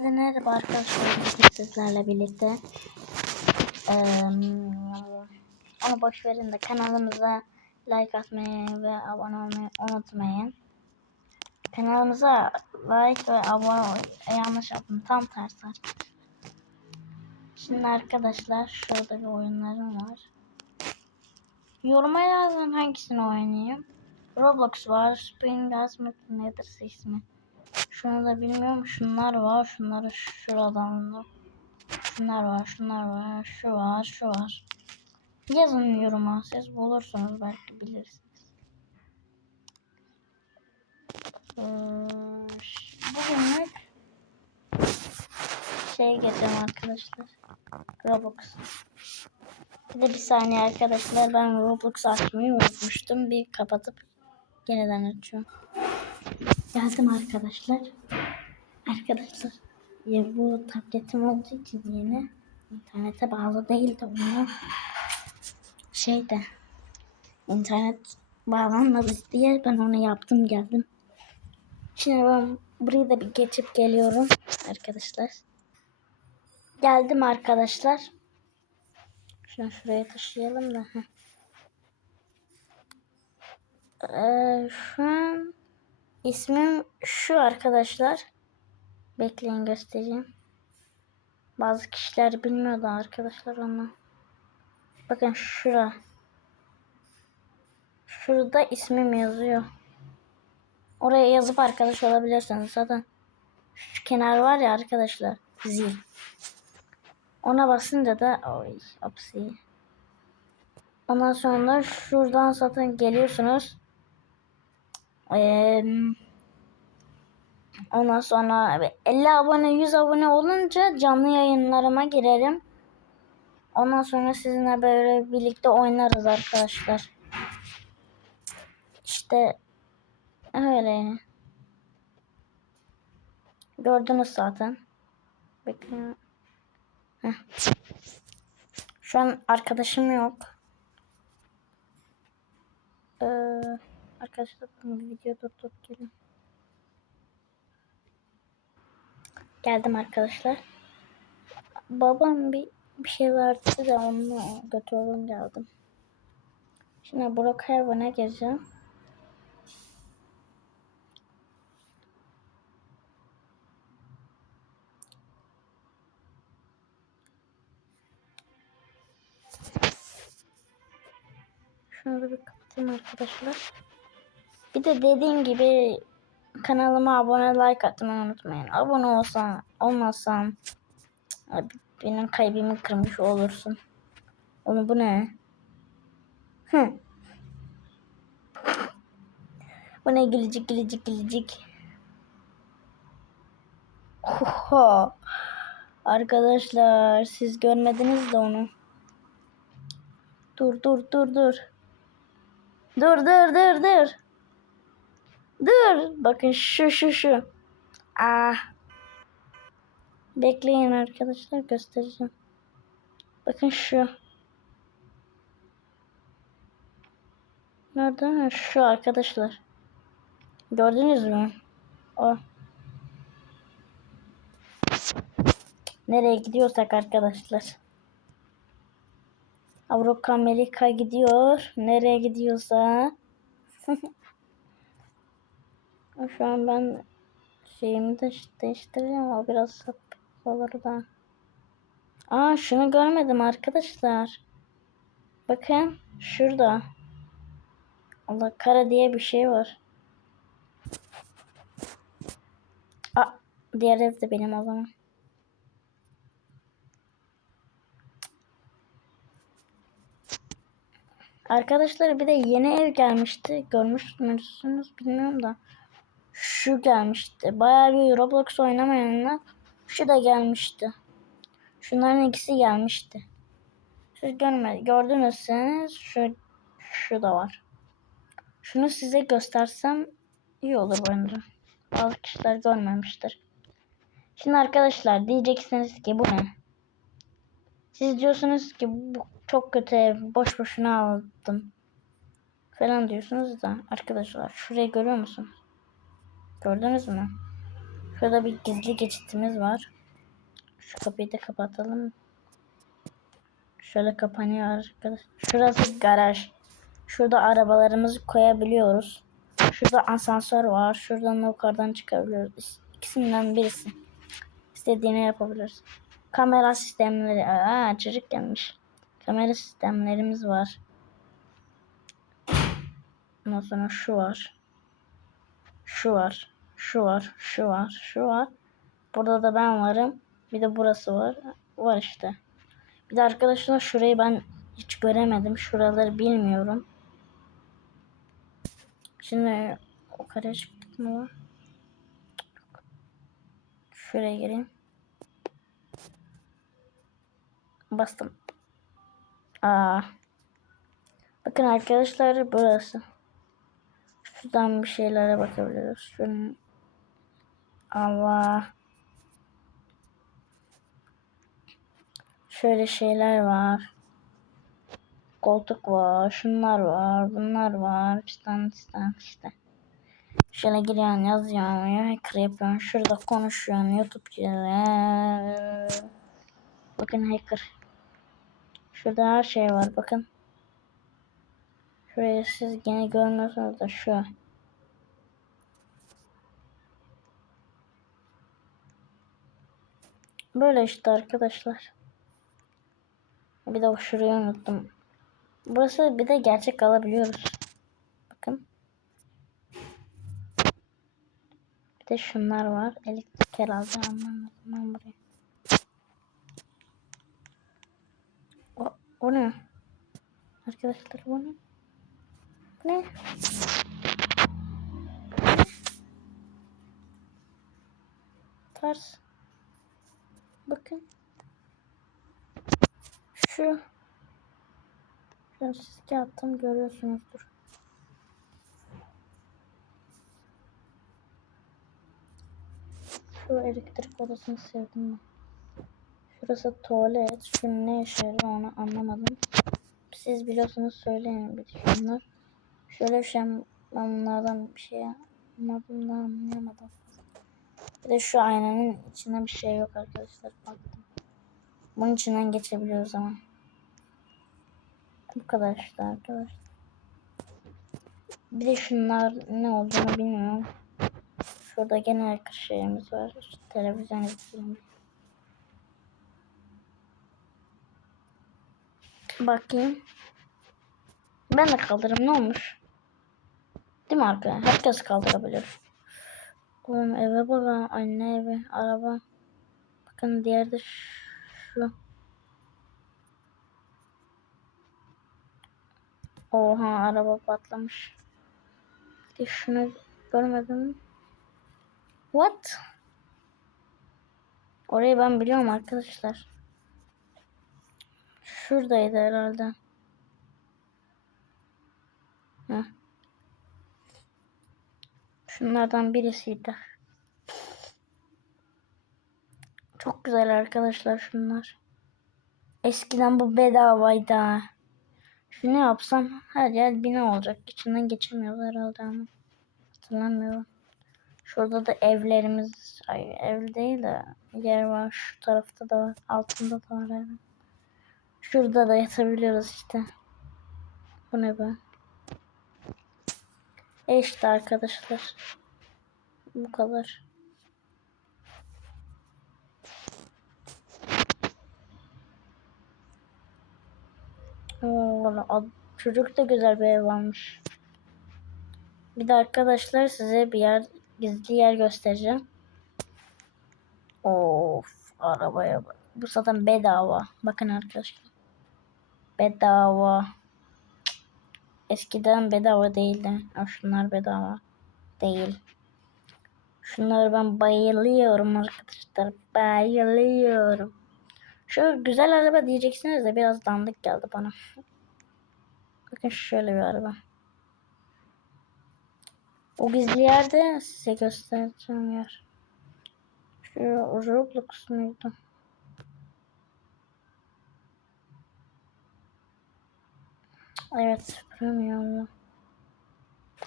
Merhaba arkadaşlar sizlerle birlikte eee, onu boş verin de kanalımıza like atmayı ve abone olmayı unutmayın. Kanalımıza like ve abone ol yanlış yaptım tam tersi. Şimdi arkadaşlar şurada bir oyunlarım var. Yoruma yazın hangisini oynayayım. Roblox var, Spring Gasmet nedir ismi. Şunu da bilmiyorum. Şunlar var. Şunları şuradan da. Şunlar var. Şunlar var. Şu var. Şu var. Yazın yoruma. Siz bulursunuz. Belki bilirsiniz. Ee, bugünlük şey geçeceğim arkadaşlar. Roblox. Bir de bir saniye arkadaşlar. Ben Roblox açmayı unutmuştum. Bir kapatıp yeniden açıyorum. Geldim arkadaşlar. Arkadaşlar ya bu tabletim olduğu için yine internete bağlı değil de onu şeyde internet bağlanmadı diye ben onu yaptım geldim. Şimdi ben burayı da bir geçip geliyorum arkadaşlar. Geldim arkadaşlar. Şunu şuraya taşıyalım da. Ee, şu an İsmim şu arkadaşlar. Bekleyin göstereyim. Bazı kişiler bilmiyordu arkadaşlar onu. Bakın şura. Şurada ismim yazıyor. Oraya yazıp arkadaş olabilirsiniz zaten. Şu kenar var ya arkadaşlar. Zil. Ona basınca da oy, opsi. Ondan sonra şuradan zaten geliyorsunuz. Eee Ondan sonra 50 abone 100 abone olunca canlı yayınlarıma girerim. Ondan sonra sizinle böyle birlikte oynarız arkadaşlar. İşte öyle. Gördünüz zaten. Bekleyin. Heh. Şu an arkadaşım yok. Ee, arkadaşlar bir video durdurup gelin. Geldim arkadaşlar. Babam bir, bir şey verdi de onu götürdüm geldim. Şimdi Brookhaven'a gireceğim. Şunu da bir kapatayım arkadaşlar. Bir de dediğim gibi kanalıma abone like atmayı unutmayın. Abone olsan olmasan abi benim kalbimi kırmış olursun. Oğlum bu ne? Hı. Bu ne gülücük gülücük gülücük. Oha. Arkadaşlar siz görmediniz de onu. Dur dur dur dur. Dur dur dur dur. Dur. Bakın şu şu şu. Ah. Bekleyin arkadaşlar göstereceğim. Bakın şu. Nerede? Şu arkadaşlar. Gördünüz mü? O. Nereye gidiyorsak arkadaşlar. Avrupa Amerika gidiyor. Nereye gidiyorsa. Şu an ben şeyimi de değiştireceğim ama biraz sapık olur da. Aa şunu görmedim arkadaşlar. Bakın şurada. Allah kara diye bir şey var. Aa diğer ev de benim o zaman. Arkadaşlar bir de yeni ev gelmişti. Görmüş müsünüz bilmiyorum da. Şu gelmişti. Bayağı bir Roblox oynamayanlar şu da gelmişti. Şunların ikisi gelmişti. Siz görmedi, gördünüzseniz şu şu da var. Şunu size göstersem iyi olur bence. Bazı kişiler görmemiştir. Şimdi arkadaşlar diyeceksiniz ki bu ne? Siz diyorsunuz ki bu çok kötü ev, boş boşuna aldım. Falan diyorsunuz da arkadaşlar şurayı görüyor musunuz? Gördünüz mü? Şurada bir gizli geçitimiz var. Şu kapıyı da kapatalım. Şöyle kapanıyor arkadaş. Şurası garaj. Şurada arabalarımızı koyabiliyoruz. Şurada asansör var. Şuradan yukarıdan çıkabiliyoruz. İkisinden birisi. İstediğini yapabiliriz. Kamera sistemleri. Aa çocuk gelmiş. Kamera sistemlerimiz var. Ondan sonra şu var. Şu var. Şu var. Şu var. Şu var. Burada da ben varım. Bir de burası var. Var işte. Bir de arkadaşlar şurayı ben hiç göremedim. Şuraları bilmiyorum. Şimdi yukarıya çıktık mı? Şuraya gireyim. Bastım. Aa. Bakın arkadaşlar burası. Şuradan bir şeylere bakabiliyoruz. Şunun Allah. Şöyle şeyler var. Koltuk var. Şunlar var. Bunlar var. İşte işte işte. Şöyle giriyorsun yazıyorsun. Ya, hacker yapıyorsun. Şurada konuşuyorsun. YouTube'da. Bakın hacker. Şurada her şey var. Bakın. Şurayı siz gene görmüyorsunuz da şu. Böyle işte arkadaşlar. Bir de şurayı unuttum. Burası bir de gerçek alabiliyoruz. Bakın. Bir de şunlar var. Elektrik herhalde anlamadım ben buraya. O, o ne? Arkadaşlar bu ne? Ne? Ters. Bakın. Şu. Şu siske attım görüyorsunuzdur. Şu elektrik odasını sevdim ben. Şurası tuvalet. Şu ne işe onu anlamadım. Siz biliyorsunuz söyleyin bir şunlar. Şöyle şey bunlardan bir şey anlamadım da anlayamadım. Bir de şu aynanın içinde bir şey yok arkadaşlar. Baktım. Bunun içinden geçebiliyoruz ama. Bu kadar işte arkadaşlar. Bir de şunlar ne olduğunu bilmiyorum. Şurada gene şeyimiz var. Şu televizyon izliyorum. Bakayım. Ben de kaldırırım ne olmuş? Değil mi arkadaşlar? Herkes kaldırabilir. Oğlum eve bakın. Anne evi, araba. Bakın diğer de şu. Oha araba patlamış. Bir şunu görmedim. What? Orayı ben biliyorum arkadaşlar. Şuradaydı herhalde. Heh. Şunlardan birisiydi. Çok güzel arkadaşlar şunlar. Eskiden bu bedavaydı. Şunu yapsam her yer bina olacak. İçinden geçemiyoruz herhalde ama. Hatırlamıyorum. Şurada da evlerimiz, ay ev değil de yer var. Şu tarafta da var. Altında da var herhalde. Şurada da yatabiliyoruz işte. Bu ne be? E işte arkadaşlar. Bu kadar. Oo, çocuk da güzel bir ev almış. Bir de arkadaşlar size bir yer gizli yer göstereceğim. Of arabaya bak. Bu zaten bedava. Bakın arkadaşlar. Bedava. Eskiden bedava değildi. Ha, şunlar bedava. Değil. Şunları ben bayılıyorum arkadaşlar. Bayılıyorum. Şu güzel araba diyeceksiniz de biraz dandik geldi bana. Bakın şöyle bir araba. O gizli yerde size göstereceğim yer. Şu Roblox muydu? Evet süpüremiyorum.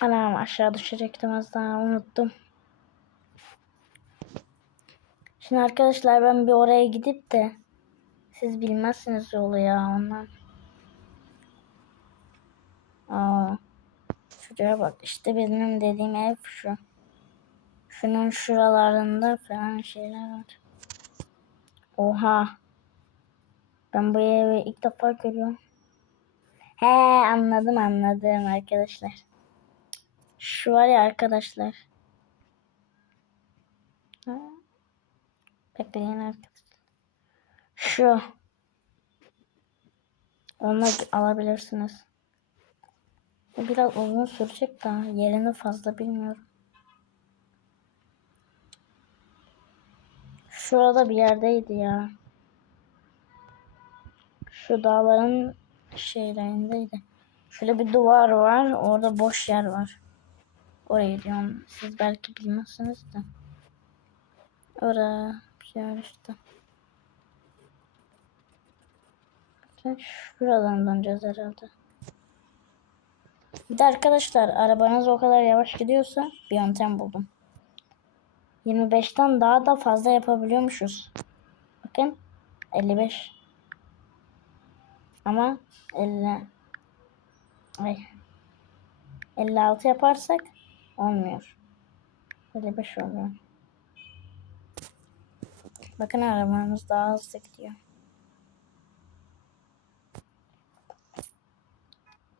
Anam aşağı düşecektim az daha unuttum. Şimdi arkadaşlar ben bir oraya gidip de siz bilmezsiniz yolu ya ondan. Aa, şuraya bak işte benim dediğim ev şu. Şunun şuralarında falan şeyler var. Oha. Ben bu evi ilk defa görüyorum. He anladım anladım arkadaşlar. Şu var ya arkadaşlar. Bekleyin arkadaşlar. Şu. Onu alabilirsiniz. Bu biraz uzun sürecek daha. Yerini fazla bilmiyorum. Şurada bir yerdeydi ya. Şu dağların şeylerindeydi. Şöyle bir duvar var. Orada boş yer var. Oraya diyorum. Siz belki bilmezsiniz de. Orada bir yer işte. Şuradan döneceğiz herhalde. Bir de arkadaşlar arabanız o kadar yavaş gidiyorsa bir yöntem buldum. 25'ten daha da fazla yapabiliyormuşuz. Bakın 55. Ama 50 ay 56 yaparsak olmuyor. 55 oluyor. Bakın arabamız daha hızlı gidiyor.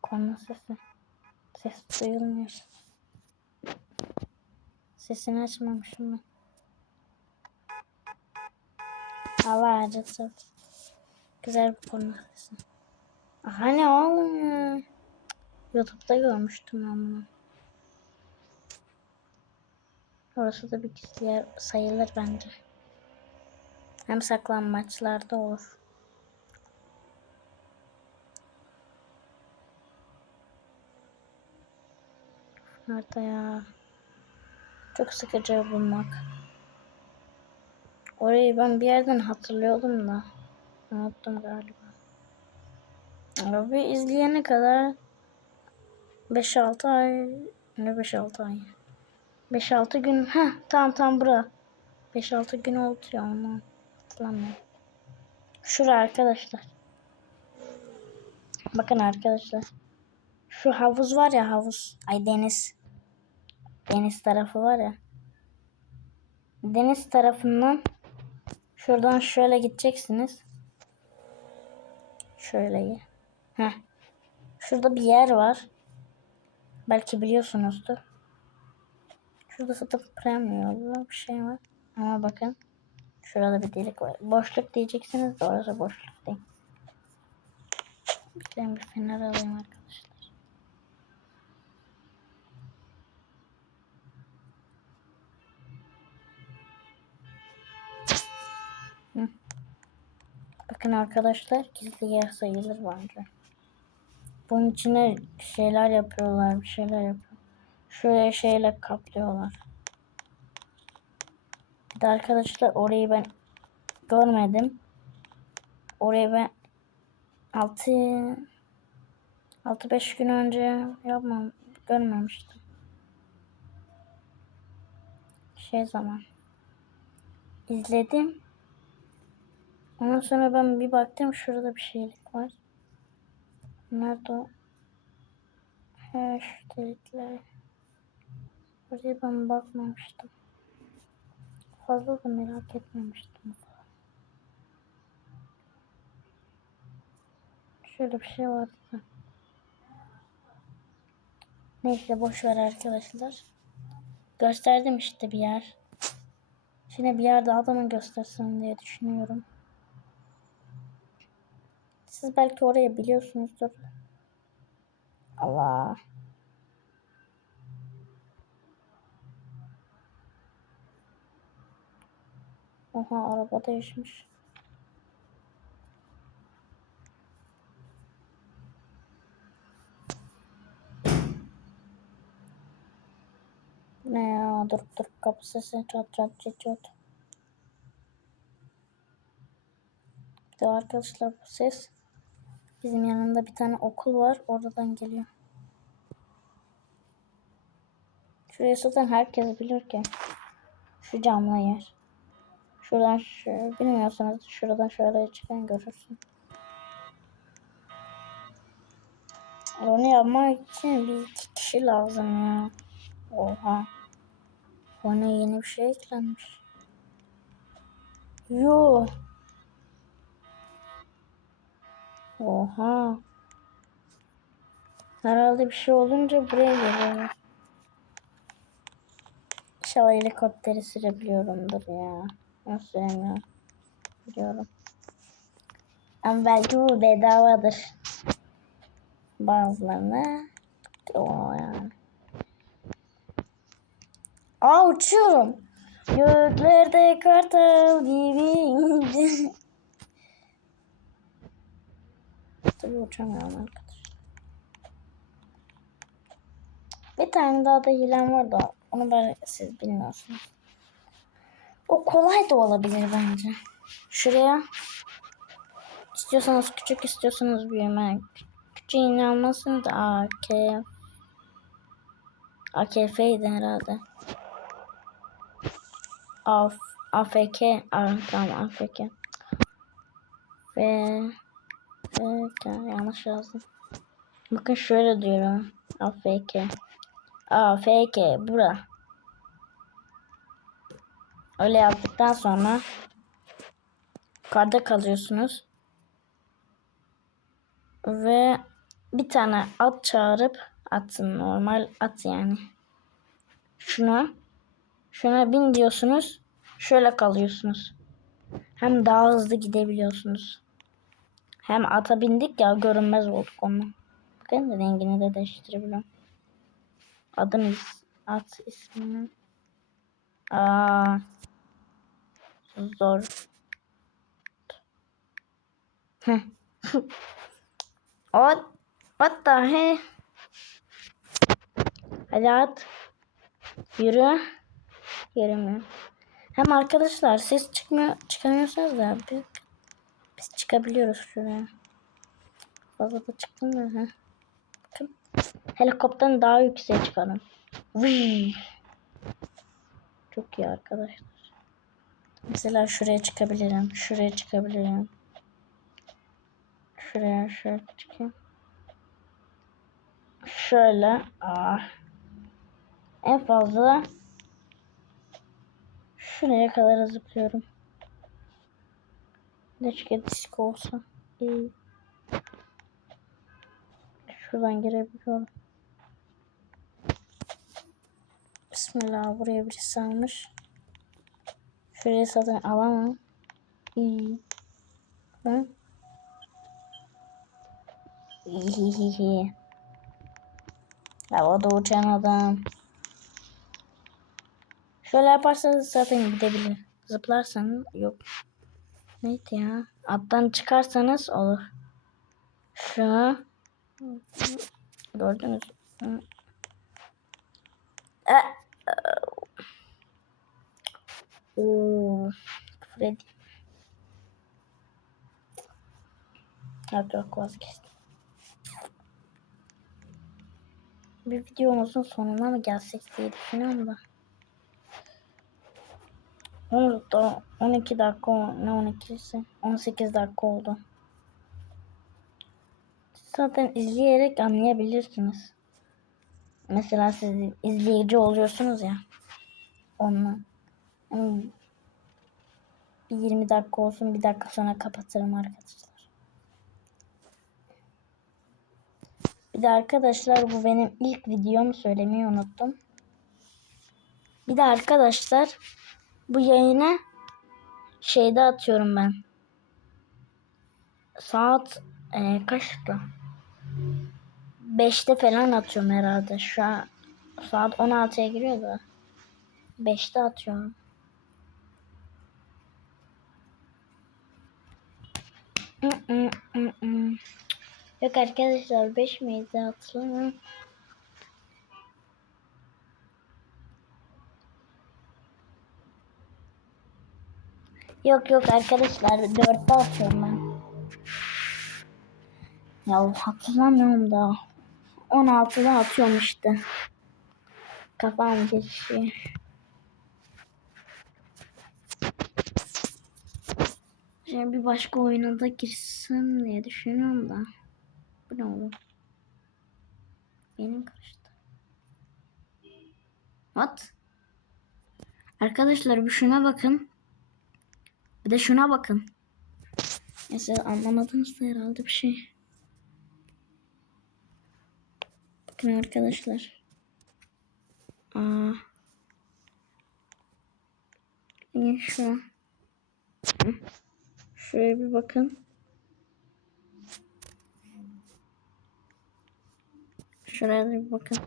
Konu sesi. Ses duyulmuyor. Sesini açmamışım ben. Allah acıtsın. Güzel bir konu sesi. Hani oğlum. Youtube'da görmüştüm ben bunu. Orası da bir yer sayılır bence. Hem saklanmaçlarda olur. Nerede ya? Çok sıkıcı bulmak. Orayı ben bir yerden hatırlıyordum da. Unuttum galiba. Abi izleyene kadar 5-6 ay ne 5-6 ay 5-6 gün ha tamam tamam bura 5-6 gün oldu ya onu hatırlamıyorum. Şura arkadaşlar. Bakın arkadaşlar. Şu havuz var ya havuz. Ay deniz. Deniz tarafı var ya. Deniz tarafından şuradan şöyle gideceksiniz. Şöyle. Heh. Şurada bir yer var. Belki biliyorsunuzdur. Şurada satıp premium bir şey var. Ama bakın. Şurada bir delik var. Boşluk diyeceksiniz de orası boşluk değil. Bekleyin bir fener alayım arkadaşlar. Bakın arkadaşlar gizli yer sayılır bence. Bunun içine şeyler yapıyorlar, bir şeyler yapıyor. Şöyle şeyle kaplıyorlar. Bir de arkadaşlar orayı ben görmedim. Orayı ben 6 6-5 gün önce yapmam görmemiştim. Şey zaman izledim. Ondan sonra ben bir baktım şurada bir şeylik var. Nerede o? He şu delikler. Oraya ben bakmamıştım. Fazla da merak etmemiştim. Şöyle bir şey vardı. Neyse boş ver arkadaşlar. Gösterdim işte bir yer. Şimdi bir yerde adamı göstersin diye düşünüyorum. Siz belki orayı biliyorsunuzdur. Allah. Oha araba değişmiş. Ne ya durup durup kapı sesi çat çat çat çat. Bir de arkadaşlar bu ses bizim yanında bir tane okul var oradan geliyor. Şurayı zaten herkes bilir ki. Şu camlı yer. Şuradan şu bilmiyorsanız şuradan şöyle çıkan görürsün. Onu yapmak için bir iki kişi lazım ya. Oha. Bana yeni bir şey eklenmiş. Yo. Oha. Herhalde bir şey olunca buraya geliyorum. İnşallah helikopteri sürebiliyorumdur ya. Nasıl süremiyorum. Biliyorum. Ama belki bu bedavadır. Bazılarına. O yani. Aa uçuyorum. Göklerde kartal gibi. Tabii uçamıyorum arkadaşlar. Bir tane daha da hilem var da onu ben siz bilmiyorsunuz. O kolay da olabilir bence. Şuraya istiyorsanız küçük istiyorsanız büyüme. Küçük iğne almasın da AK AKF'ydi herhalde. Af AFK tamam AFK ve Evet yanlış yazdım. Bakın şöyle diyorum. AFK. AFK bura. Öyle yaptıktan sonra yukarıda kalıyorsunuz. Ve bir tane at çağırıp atın normal at yani. Şuna şuna bin diyorsunuz. Şöyle kalıyorsunuz. Hem daha hızlı gidebiliyorsunuz. Hem ata bindik ya görünmez olduk onunla. Bakın da rengini de değiştirebiliyorum. Adım is at ismini. Aa, zor. What? What the he? Hadi at. Yürü. Yürümüyor. Hem arkadaşlar ses çıkmıyor, çıkamıyorsunuz da biz, biz çıkabiliyoruz şuraya. Fazla da çıktım da. Heh. Bakın. Helikopterden daha yükseğe çıkalım. Vıy. Çok iyi arkadaşlar. Mesela şuraya çıkabilirim. Şuraya çıkabilirim. Şuraya şöyle çıkayım. Şöyle. Aa. En fazla şuraya kadar zıplıyorum. Keşke disk olsa. İyi. Şuradan girebiliyorum. Bismillah buraya birisi almış. Şuraya zaten alamam. İyi. Hı? İyi. Havada uçan adam. Şöyle yaparsanız zaten gidebilir. Zıplarsanız yok. Neydi ya? Attan çıkarsanız olur. Şu. Gördünüz mü? E, Oo, Freddy. Yok yok vazgeçtim. Bir videomuzun sonuna mı gelsek diye düşünüyorum da. 10 da 12 dakika ne 12'si 18 dakika oldu. Zaten izleyerek anlayabilirsiniz. Mesela siz izleyici oluyorsunuz ya. Onunla. Yani bir 20 dakika olsun bir dakika sonra kapatırım arkadaşlar. Bir de arkadaşlar bu benim ilk videom söylemeyi unuttum. Bir de arkadaşlar bu yayını şeyde atıyorum ben. Saat e, kaçtı? 5'te falan atıyorum herhalde. Şu an saat 16'ya giriyor da. 5'te atıyorum. Yok arkadaşlar 5 miydi hatırlamıyorum. Yok yok arkadaşlar 4'te atıyorum ben. Ya hatırlamıyorum da. 16'da atıyorum işte. Kafam geçiyor. Şimdi bir başka oyuna da girsem diye düşünüyorum da. Bu ne oğlum? Benim karıştı. What? Arkadaşlar bir şuna bakın. Bir de şuna bakın. Neyse anlamadınız da herhalde bir şey. Bakın arkadaşlar. Aa. Yine şu. Şuraya bir bakın. Şuraya bir bakın.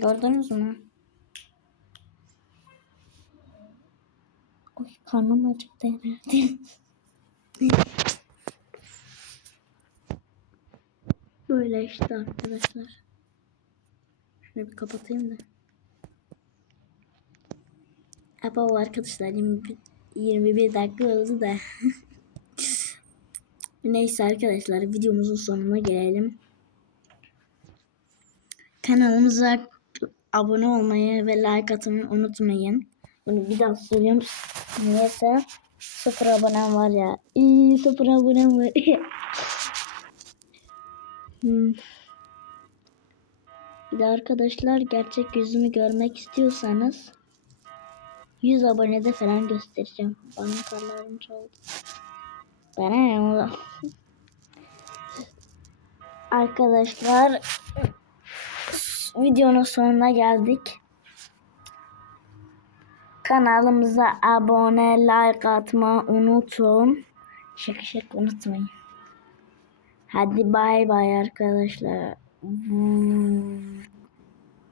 Gördünüz mü? Oy karnım acıktı herhalde. Böyle işte arkadaşlar. Şunu bir kapatayım da. Abo arkadaşlar 21, 21 dakika oldu da. Neyse arkadaşlar videomuzun sonuna gelelim. Kanalımıza abone olmayı ve like atmayı unutmayın. Bunu bir daha söylüyorum. Neyse sıfır abonem var ya. İyi sıfır abonem var. Hmm. Bir de arkadaşlar gerçek yüzümü görmek istiyorsanız 100 abonede falan göstereceğim. Bana karlarım çaldı. Bana ne oldu? Arkadaşlar videonun sonuna geldik. Kanalımıza abone, like atma unutun. Şık şık unutmayın. Hadi bay bay arkadaşlar.